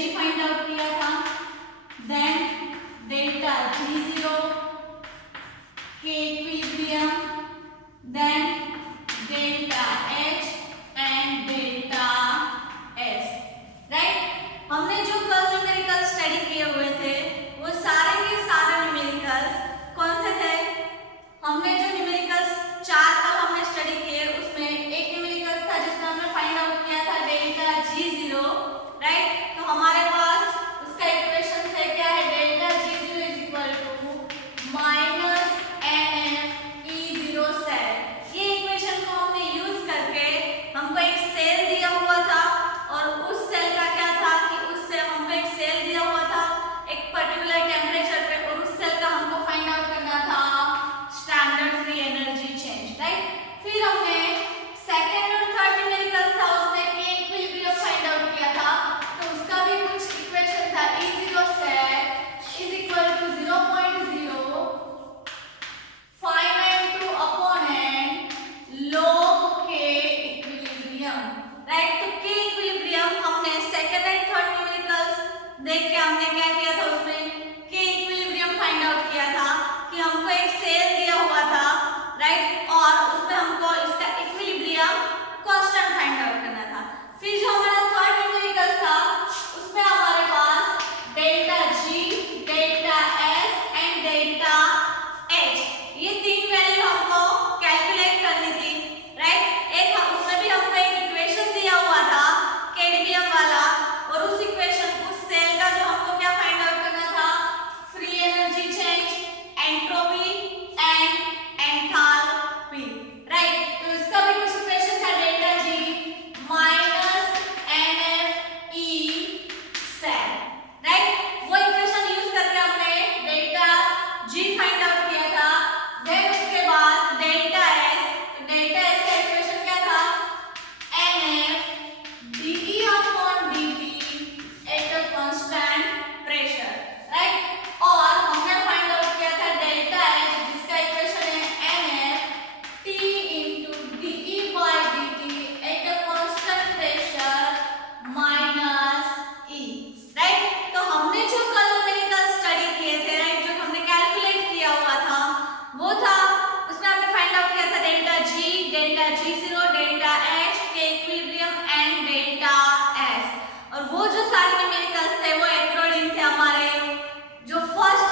जी find out किया था, then delta G0 K equilibrium, then delta H and delta S, right. हमने जो कल न्यूमेरिकल स्टडी किए हुए थे वो सारे के सारे न्यूमेरिकल्स कौन से थे? हमने जो न्यूमेरिकल्स 4 कल हमने स्टडी किए उसमें एक न्यूमेरिकल था जिसमें हमने फाइंड आउट किया था डेल्टा G0, राइट। तो हमारे पास उसका इक्वेशन है क्या है, delta G0 is equal to minus NF E0 cell. ये इक्वेशन को हमने यूज करके हमको एक सेल दिया हुआ था और उस सेल का क्या था कि उससे हमको एक सेल दिया हुआ था एक पर्टिकुलर टेम्परेचर पे और उस सेल का हमको फाइंड आउट करना था standard free energy change, right. फिर हमने सेकंड और थर्ड न्यूमेरिकल्स था उसमें के इक्विलिब्रियम फाइंड आउट किया था, तो उसका भी कुछ इक्वेशन था E0 cell is equal to 0.0 592 upon n log k equilibrium, right. तो के इक्विलिब्रियम हमने सेकंड एंड थर्ड न्यूमेरिकल्स देख के हमने क्या किया था, उसमें के इक्विलिब्रियम फाइंड आउट किया था कि हमको एक सेल दिया हुआ था, राइट, और उसमें हमको इसका इक्विलिब्रियम कांस्टेंट फाइंड आउट करना था। फिर जो हमारा थर्ड न्यूमेरिकल था उसमें हमारे पास delta G, delta S and delta H ये तीन वैल्यू हमको कैलकुलेट करनी थी, राइट। एक उसमें भी हमको एक इक्वेशन दिया हुआ था केडीबीएम वाला और उस इक्वेशन उस सेल का जो हमको क्या फाइंड आउट करना था, free energy change, entropy and enthalpy, right. तो इसका भी कुछ इक्वेशन था delta G minus NF E cell, right. वो इक्वेशन यूज करके हमने डेल्टा G फाइंड आउट किया था। देन उसके बाद डेल्टा S, तो डेल्टा S का इक्वेशन क्या था, NF dE upon dt at a constant pressure, right. और हमने फाइंड आउट किया था डेल्टा H जिसका इक्वेशन है NF T into dE by dt at a constant pressure minus E, right. तो हमने जो कल न्यूमेरिकल स्टडी किए थे, राइट, जो हमने कैलकुलेट किया हुआ था वो था उसमें हमने फाइंड आउट किया था delta G, delta G0, delta H के इक्विलिब्रियम एंड डेल्टा S। और वो जो सारे न्यूमेरिकल्स थे वो अकॉर्डिंग थे हमारे जो फर्स्ट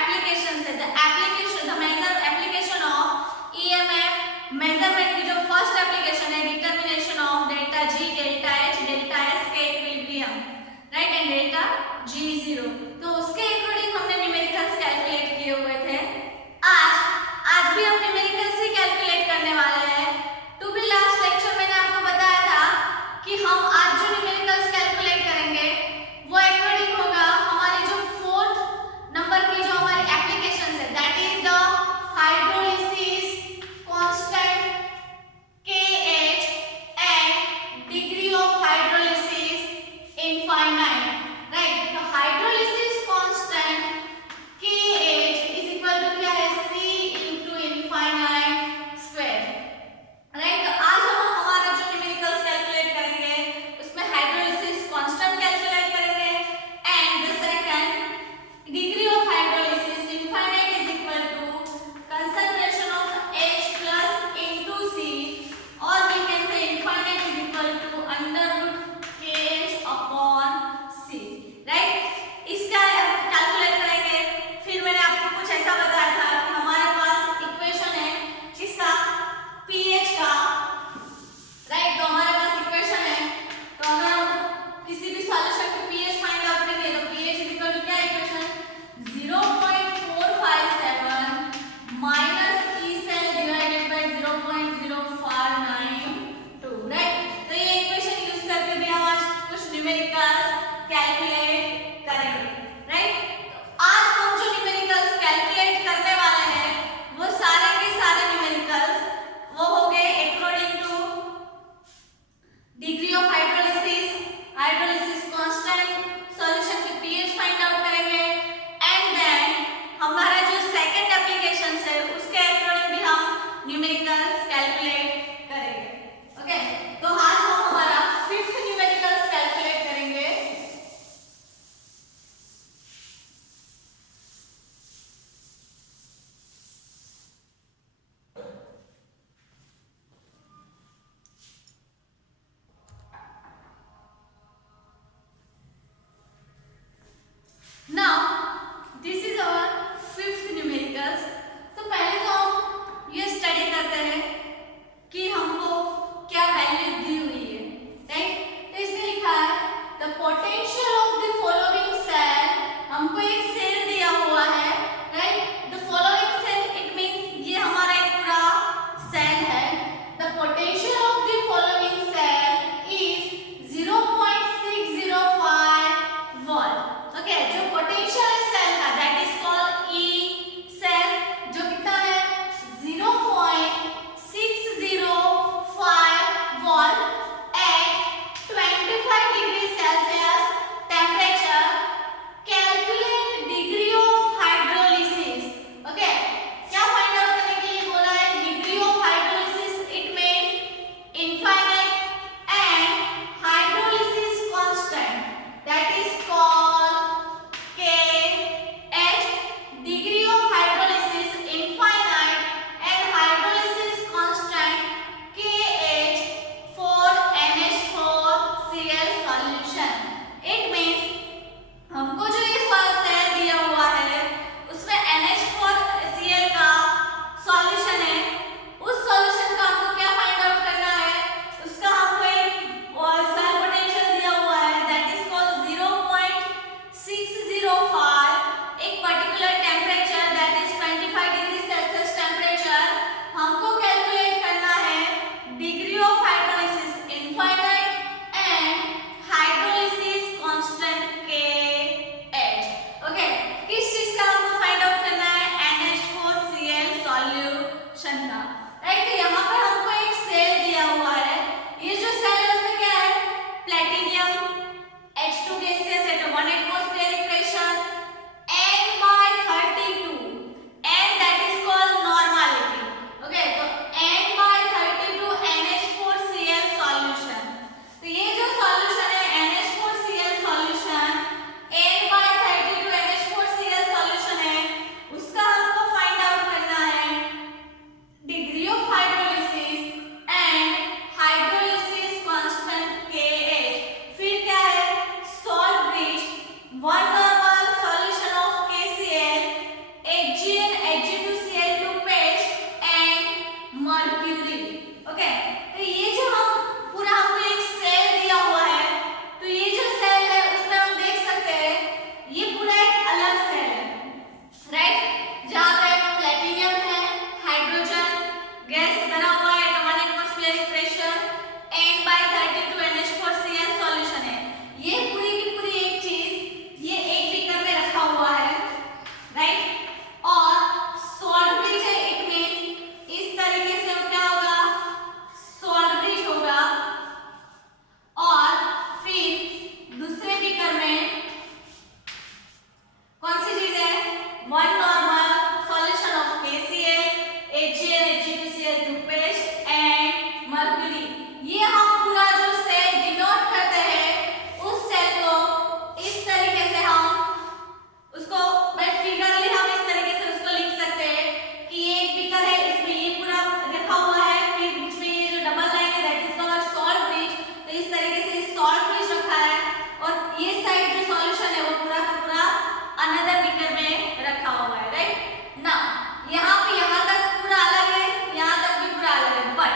एप्लीकेशन थे, the major application of EMF measurement की जो फर्स्ट एप्लीकेशन है determination of delta G, delta H, delta S K equilibrium, right, and delta G0। तो उसके अकॉर्डिंग हमने न्यूमेरिकल्स कैलकुलेट किए हुए थे। आज भी हम न्यूमेरिकल्स ही कैलकुलेट करने वाले हैं। टू बी लास्ट लेक्चर मैंने आपको बताया था कि हम आज जो न्यूमेरिकल्स कैलकुलेट करेंगे वो अकॉर्डिंग होगा हमारी जो फोर्थ नंबर की जो हमारी एप्लीकेशन है that is the hydrolysis constant KH and degree of hydrolysis infinite, right. तो hydrolysis constant KH is equal to क्या है, C into इनफाइनाइट क्षमता, राइट। तो यहाँ पर हमको एक सेल दिया हुआ है, ये जो सेल है उसमें क्या है, platinum H2 gases at 1 atmospheric pressure N/32 and that is called normality. Okay, तो N/32 NH4Cl solution. तो ये जो सॉल्यूशन है NH4Cl solution N/32 NH4Cl solution है, उसका हमको फाइंड आउट करना है degree of hydrolysis and hydrolysis constant KH। फिर क्या है, salt bridge, one normal solution of KCl, HgN Hg2Cl2 paste and mercury. Okay, तो ये जो हम पूरा हमको एक सेल दिया हुआ है, तो ये जो सेल है उसमें हम देख सकते हैं ये पूरा एक अलग सेल है, राइट, जहाँ पे प्लेटिनियम है, हाइड्रोजन गैस बना हुआ है eight 1 atmospheric pressure N/32 NH4Cl solution है। ये पूरी की पूरी एक चीज ये एक बीकर में रखा हुआ है, राइट, और सॉल्ट ब्रिज है, इट मींस इस तरीके से क्या होगा, सॉल्ट ब्रिज होगा, और फिर दूसरे बीकर में कौन सी चीज है, one normal solution of KCl, HgN Hg2Cl2 paste and mercury. ये हम पूरा जो सेल डिनोट करते हैं उस सेल को इस तरीके से हम उसको बाय फिगरली हम इस तरीके से उसको लिख सकते हैं कि ये एक बीकर है, इसमें ये पूरा रखा हुआ है, फिर बीच में ये जो डबल लाइन है that is called salt bridge. तो इस तरीके से सॉल्ट ब्रिज रखा है और ये साइड जो सॉल्यूशन है वो पूरा का पूरा अनदर बीकर में रखा हुआ है, राइट ना। यहाँ पे यहाँ तक पूरा अलग है, यहाँ तक भी पूरा अलग है, बट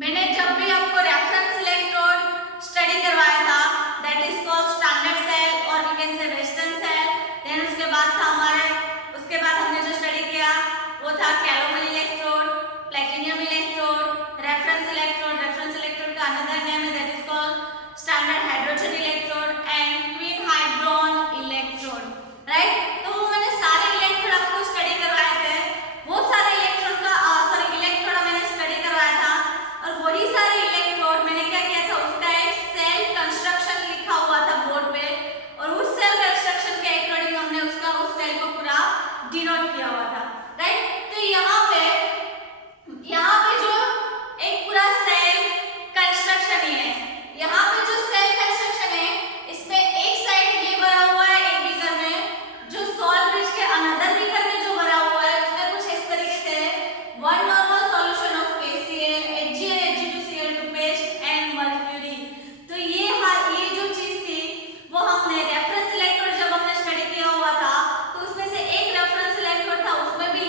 मैंने जब भी आपको रेफरेंस इलेक्ट्रोड स्टडी करवाया था that is called standard cell और we can say western cell, then उसके बाद था उसके बाद हमने जो स्टडी किया वो था calomel electrode, platinum electrode, reference electrode का अनदर नेम है that is called standard hydrogen electrode and quinhydrone electrode, right. तो मैंने सारे इलेक्ट्रोड आपको स्टडी करवाए थे, वो सारे इलेक्ट्रोड मैंने स्टडी करवाया था, और वही सारे इलेक्ट्रोड मैंने क्या किया था, उसका एक सेल कंस्ट्रक्शन लिखा हुआ था बोर्ड पे, और उस सेल कंस्ट्रक्शन के अकॉर्डिंग हमने उस सेल को पूरा डिनोट किया हुआ था, राइट। तो यहाँ पे जो एक पूरा सेल कंस्ट्रक्शन ही है, यहाँ पे जो सेल कंस्ट्रक्शन है इसमें एक साइड ये भरा हुआ है एक बीकर में, जो सॉल्ट ब्रिज के अनदर बीकर में जो भरा हुआ है उसमें कुछ इस तरीके से one normal solution of KCl, HgN Hg2Cl2 paste and mercury. तो ये जो चीज थी वो हमने रेफरेंस इलेक्ट्रोड जब हमने स्टडी किया हुआ था तो उसमें से एक रेफरेंस इलेक्ट्रोड था, उसमें भी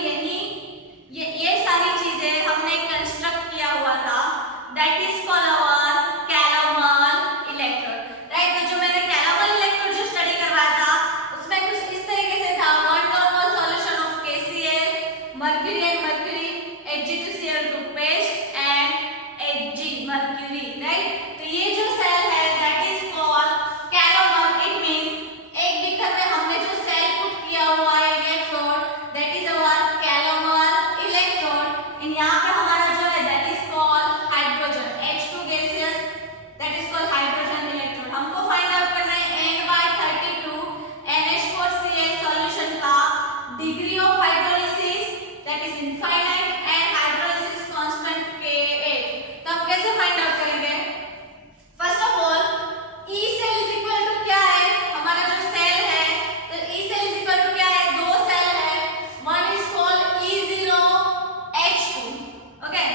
ये सारी चीजें हमने कंस्ट्रक्ट किया हुआ था, that is called our calomel electrode, right. तो जो मैंने कैलोमल इलेक्ट्रोड जो स्टडी करवाया था उसमें कुछ इस तरीके से था, one normal solution of KCl, mercury Hg2Cl2 paste and Hg mercury, right. तो ये जो सेल है that is called calomel, it means एक बीकर में हमने जो सेल पुट किया हुआ है electrode that is our calomel electrode, and यहाँ पे हमारा जो है that is called hydrogen H2 gases, that is called hydrogen electrode. हमको फाइंड आउट करना है N/32 NH4Cl सॉल्यूशन का degree of hydrolysis that is infinite and hydrolysis constant KH। तो हम कैसे फाइंड आउट करेंगे, first of all E cell is equal to क्या है, हमारा जो सेल है तो E cell is equal to क्या है, दो सेल है, one is called E0H2, okay,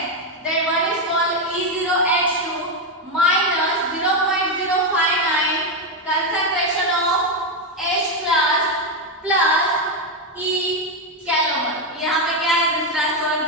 then one is called E0H2 minus 0.059 concentration of H plus E calomel. यहाँ पे क्या है, दूसरा सॉल्ट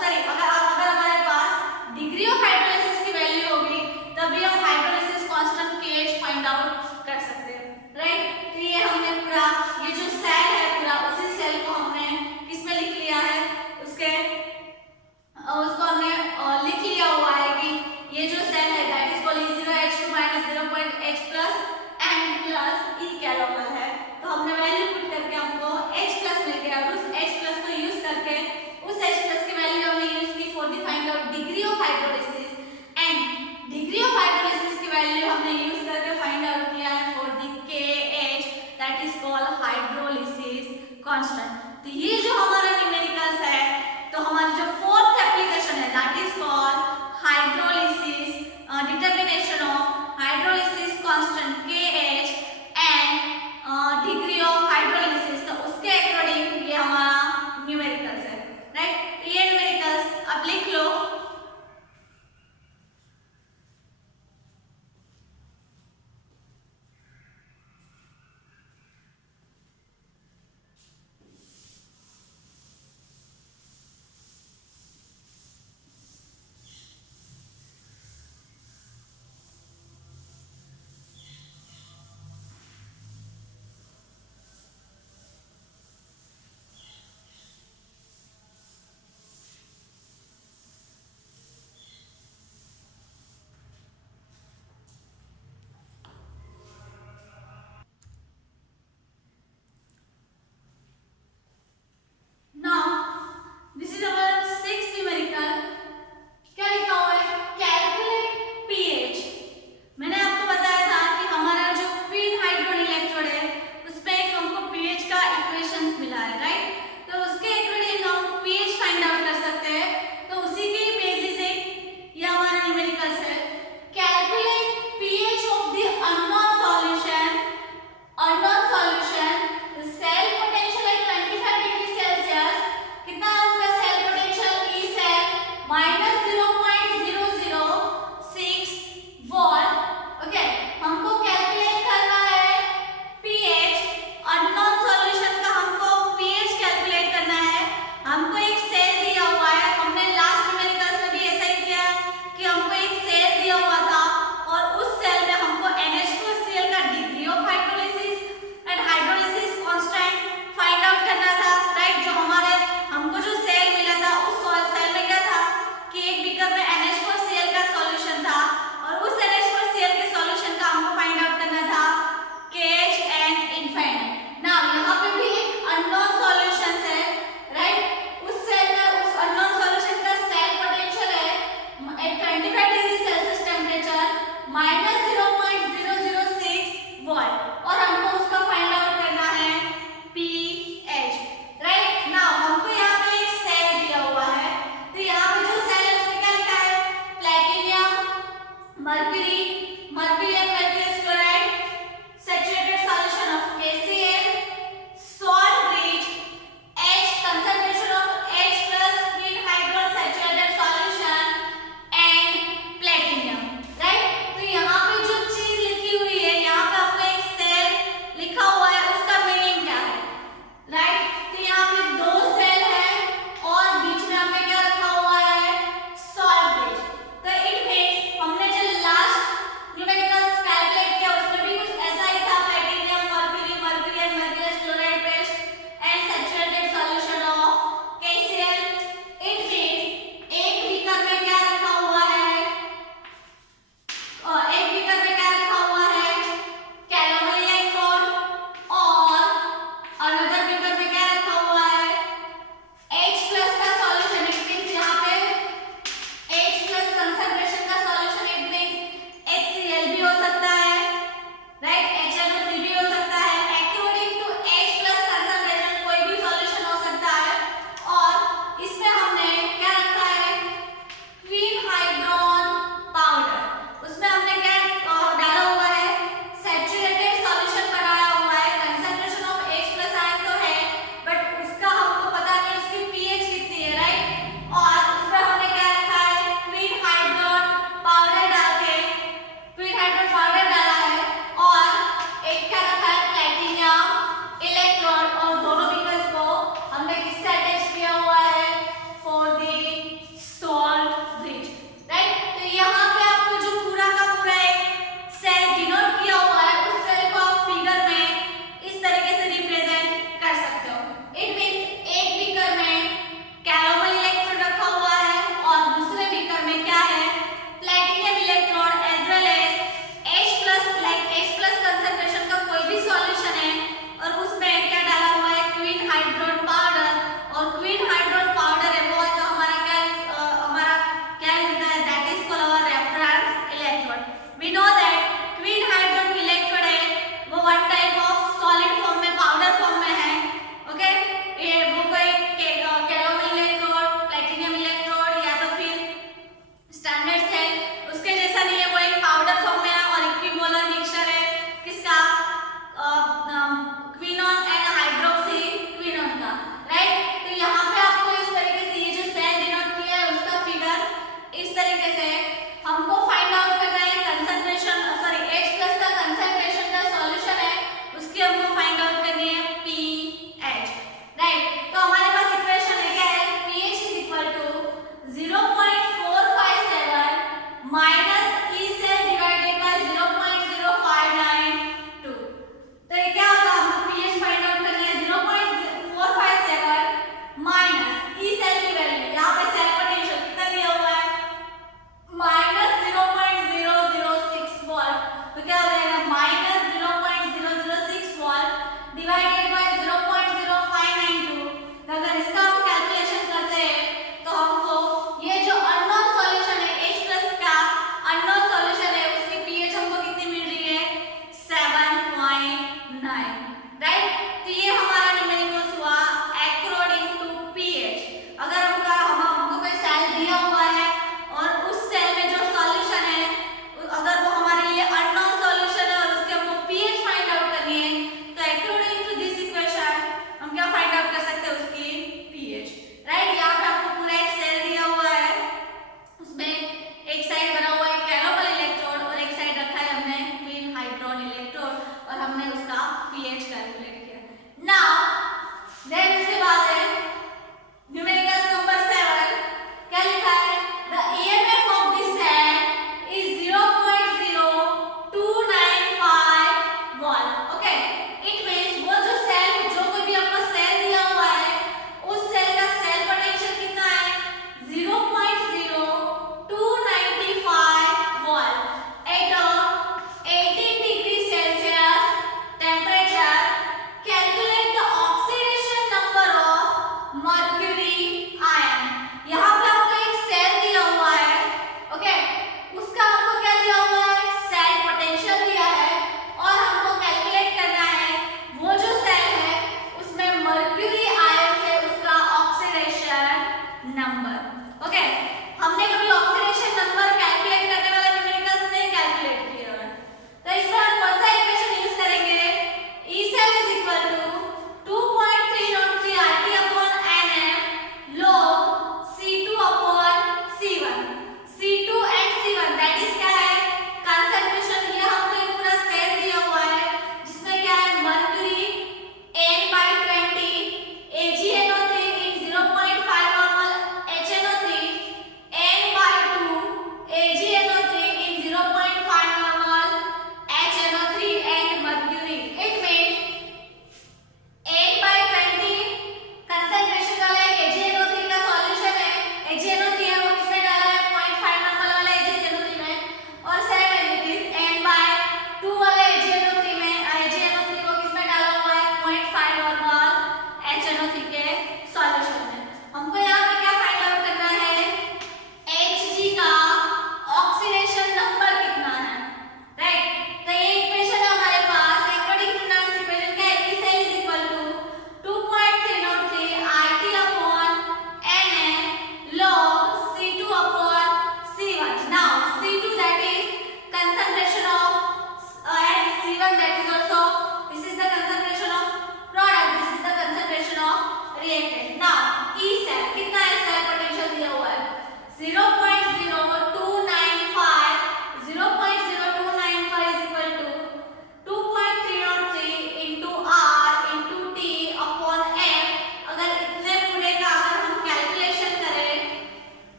सॉरी अगर हमारे पास डिग्री ऑफ हाइड्रोलाइसिस की वैल्यू होगी तभी हम hydrolysis constant KH find out कर सकते हैं, राइट। तो ये हमने पूरा ये जो सेल है पूरा उसी सेल को हमने किसमें लिख लिया है, उसको हमने लिख लिया हुआ है कि ये जो सेल है that is called E0H2 0.H plus N plus E calomel है। तो हमने वैल्यू पुट करके हमको H प्लस मिल गया और उस H प्लस को यूज करके उस H प्लस की वैल्यू हमने यूज की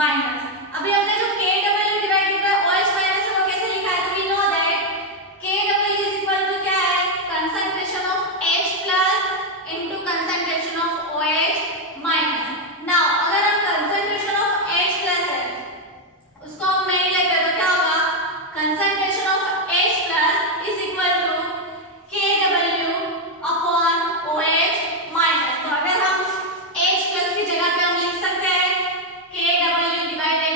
माइनस। अभी हमने जो KW divided by OH minus है वो कैसे लिखा है, तो we know that KW is equal to क्या है, concentration of H plus into concentration of OH minus. Now अगर हम कंसंट्रेशन ऑफ H प्लस है उसको हम मेन लेते हैं तो क्या होगा, concentration of H plus is equal to KW upon OH minus. तो अगर हम H प्लस की जगह पे हम लिख सकते हैं KW डिवाइडेड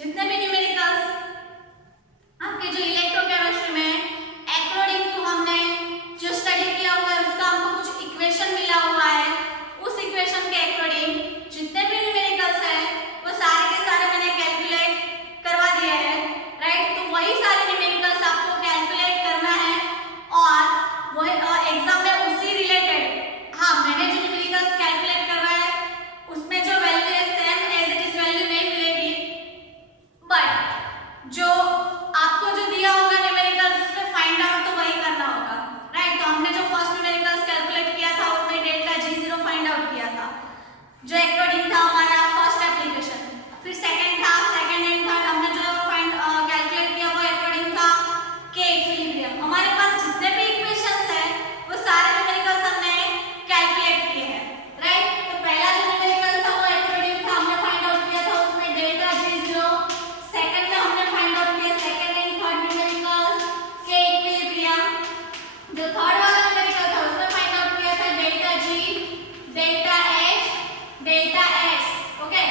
जितने भी न्यूमेरिकल्स आपके जो इलेक्ट्रोकेमिस्ट्री में अकॉर्डिंग टू हमने जो स्टडी किया हुआ है उसका हमको कुछ इक्वेशन मिला हुआ है, उस इक्वेशन के अकॉर्डिंग जितने भी न्यूमेरिकल्स है वो सारे के सारे मैंने कैलकुलेट करवा दिया है, राइट। तो वही सारे न्यूमेरिकल्स आपको कैलकुलेट करना है और वही एग्जाम में उसी रिलेटेड, हाँ मैंने जो न्यूमेरिकल्स कैलकुलेट करवाया है उसमें जो वैल्यू है same as it is value नहीं मिलेगी, बट जो आपको जो दिया होगा न्यूमेरिकल्स उसमें फाइंड आउट तो वही करना होगा, राइट। तो हमने जो फर्स्ट न्यूमेरिकल्स कैलकुलेट किया था उसमें डेल्टा G0 फाइंड आउट किया था जो अकॉर्डिंग था हमारा फर्स्ट एप्लीकेशन। फिर सेकंड था, सेकंड एंड थर्ड हमने जो फाइंड कैलकुलेट किया वो अकॉर्डिंग था के इक्विलिब्रियम। हमारे पास जितने भी इक्वेशंस है वो सारे न्यूमेरिकल्स हमने कैलकुलेट किए हैं, राइट। तो पहला जो न्यूमेरिकल था वो अकॉर्डिंग था हमने फाइंड आउट किया था उसमें डेल्टा G0, सेकंड में हमने फाइंड आउट किया सेकंड एंड थर्ड न्यूमेरिकल्स के इक्विलिब्रियम। जो थर्ड वाला न्यूमेरिकल था उसमें फाइंड आउट किया था delta G, delta H, delta S, okay.